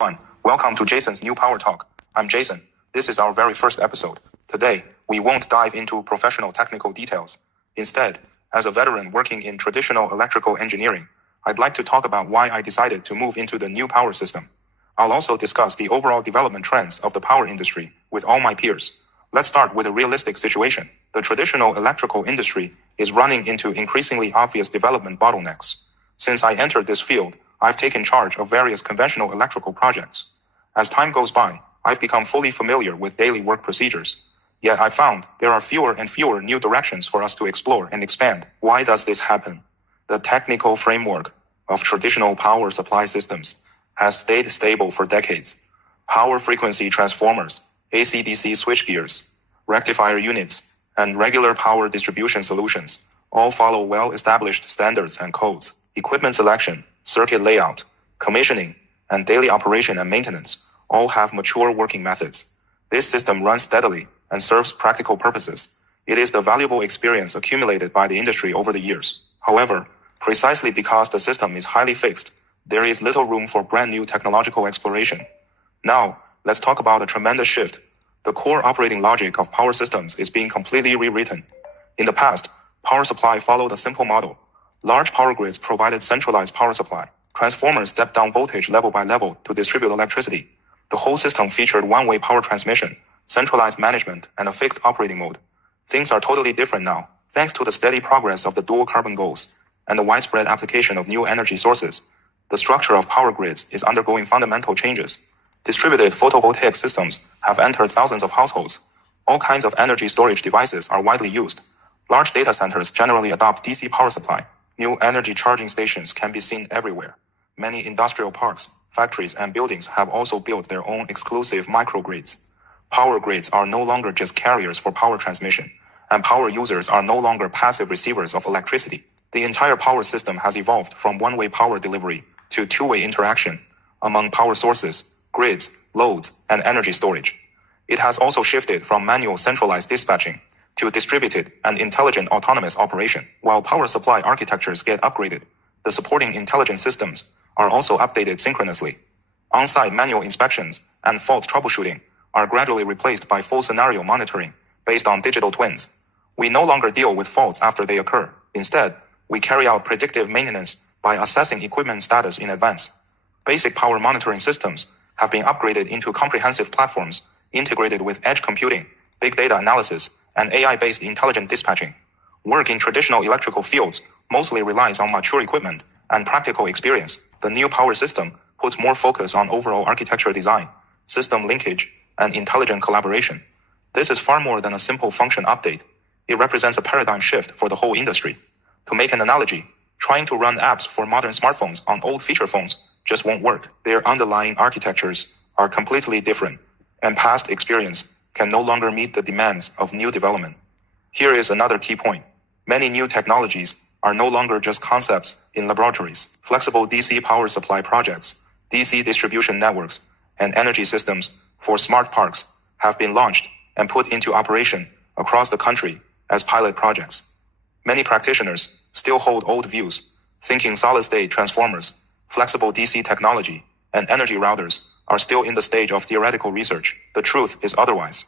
Welcome to Jason's new Power Talk. I'm Jason. This is our very first episode. Today, we won't dive into professional technical details. Instead, as a veteran working in traditional electrical engineering, I'd like to talk about why I decided to move into the new power system. I'll also discuss the overall development trends of the power industry with all my peers. Let's start with a realistic situation. The traditional electrical industry is running into increasingly obvious development bottlenecks. Since I entered this field, I've taken charge of various conventional electrical projects. As time goes by, I've become fully familiar with daily work procedures. Yet I found there are fewer and fewer new directions for us to explore and expand. Why does this happen? The technical framework of traditional power supply systems has stayed stable for decades. Power frequency transformers, AC-DC switchgears, rectifier units, and regular power distribution solutions all follow well-established standards and codes. Equipment selection, circuit layout, commissioning, and daily operation and maintenance all have mature working methods. This system runs steadily and serves practical purposes. It is the valuable experience accumulated by the industry over the years. However, precisely because the system is highly fixed, there is little room for brand new technological exploration. Now, let's talk about a tremendous shift. The core operating logic of power systems is being completely rewritten. In the past, power supply followed a simple model. Large power grids provided centralized power supply. Transformers stepped down voltage level by level to distribute electricity. The whole system featured one-way power transmission, centralized management, and a fixed operating mode. Things are totally different now, thanks to the steady progress of the dual carbon goals and the widespread application of new energy sources. The structure of power grids is undergoing fundamental changes. Distributed photovoltaic systems have entered thousands of households. All kinds of energy storage devices are widely used. Large data centers generally adopt DC power supply. New energy charging stations can be seen everywhere. Many industrial parks, factories, and buildings have also built their own exclusive microgrids. Power grids are no longer just carriers for power transmission, and power users are no longer passive receivers of electricity. The entire power system has evolved from one-way power delivery to two-way interaction among power sources, grids, loads, and energy storage. It has also shifted from manual centralized dispatching to distributed and intelligent autonomous operation. While power supply architectures get upgraded, the supporting intelligent systems are also updated synchronously. On-site manual inspections and fault troubleshooting are gradually replaced by full scenario monitoring based on digital twins. We no longer deal with faults after they occur. Instead, we carry out predictive maintenance by assessing equipment status in advance. Basic power monitoring systems have been upgraded into comprehensive platforms integrated with edge computing, big data analysis, and AI-based intelligent dispatching. Work in traditional electrical fields mostly relies on mature equipment and practical experience. The new power system puts more focus on overall architecture design, system linkage, and intelligent collaboration. This is far more than a simple function update. It represents a paradigm shift for the whole industry. To make an analogy, trying to run apps for modern smartphones on old feature phones just won't work. Their underlying architectures are completely different, and past experience can no longer meet the demands of new development. Here is another key point. Many new technologies are no longer just concepts in laboratories. Flexible DC power supply projects, DC distribution networks, and energy systems for smart parks have been launched and put into operation across the country as pilot projects. Many practitioners still hold old views, thinking solid-state transformers, flexible DC technology, and energy routers are still in the stage of theoretical research. The truth is otherwise.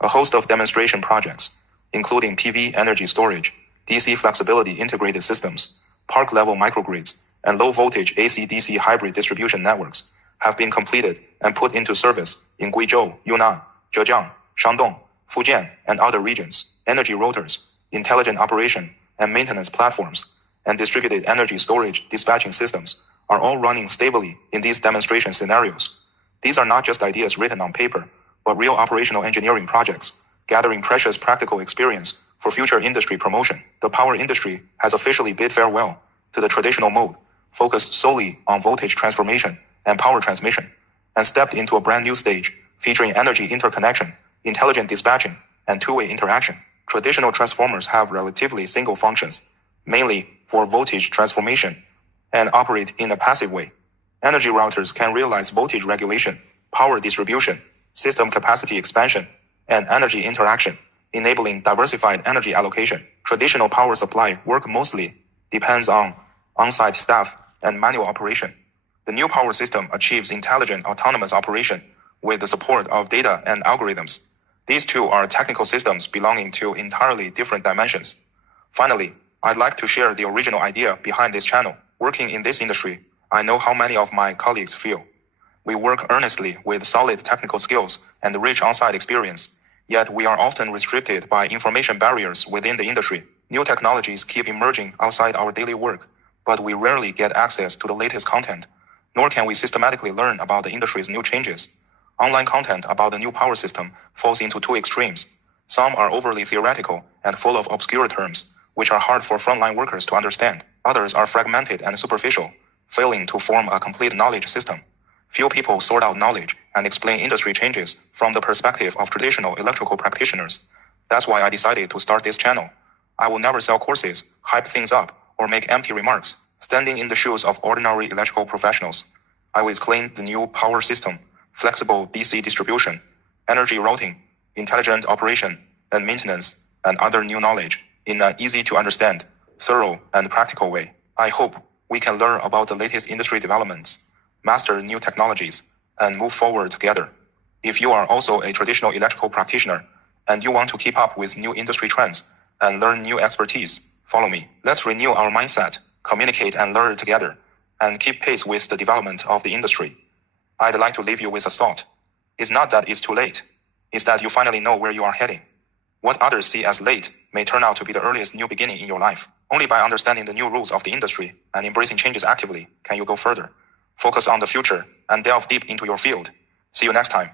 A host of demonstration projects, including PV energy storage, DC flexibility integrated systems, park-level microgrids, and low-voltage AC-DC hybrid distribution networks, have been completed and put into service in Guizhou, Yunnan, Zhejiang, Shandong, Fujian, and other regions. Energy rotors, intelligent operation and maintenance platforms, and distributed energy storage dispatching systems are all running stably in these demonstration scenarios. These are not just ideas written on paper, but real operational engineering projects, gathering precious practical experience for future industry promotion. The power industry has officially bid farewell to the traditional mode, focused solely on voltage transformation and power transmission, and stepped into a brand new stage featuring energy interconnection, intelligent dispatching, and two-way interaction. Traditional transformers have relatively single functions, mainly for voltage transformation, and operate in a passive way. Energy routers can realize voltage regulation, power distribution, system capacity expansion, and energy interaction, enabling diversified energy allocation. Traditional power supply work mostly depends on on-site staff and manual operation. The new power system achieves intelligent autonomous operation with the support of data and algorithms. These two are technical systems belonging to entirely different dimensions. Finally, I'd like to share the original idea behind this channel. Working in this industry, I know how many of my colleagues feel. We work earnestly with solid technical skills and rich on-site experience, yet we are often restricted by information barriers within the industry. New technologies keep emerging outside our daily work, but we rarely get access to the latest content, nor can we systematically learn about the industry's new changes. Online content about the new power system falls into two extremes. Some are overly theoretical and full of obscure terms, which are hard for frontline workers to understand. Others are fragmented and superficial, failing to form a complete knowledge system. Few people sort out knowledge and explain industry changes from the perspective of traditional electrical practitioners. That's why I decided to start this channel. I will never sell courses, hype things up, or make empty remarks. Standing in the shoes of ordinary electrical professionals, I will explain the new power system, flexible DC distribution, energy routing, intelligent operation and maintenance, and other new knowledge in an easy-to-understand, thorough, and practical way. I hope we can learn about the latest industry developments, master new technologies, and move forward together. If you are also a traditional electrical practitioner and you want to keep up with new industry trends and learn new expertise, follow me. Let's renew our mindset, communicate and learn together, and keep pace with the development of the industry. I'd like to leave you with a thought. It's not that it's too late. It's that you finally know where you are heading. What others see as late may turn out to be the earliest new beginning in your life. Only by understanding the new rules of the industry and embracing changes actively can you go further. Focus on the future and delve deep into your field. See you next time.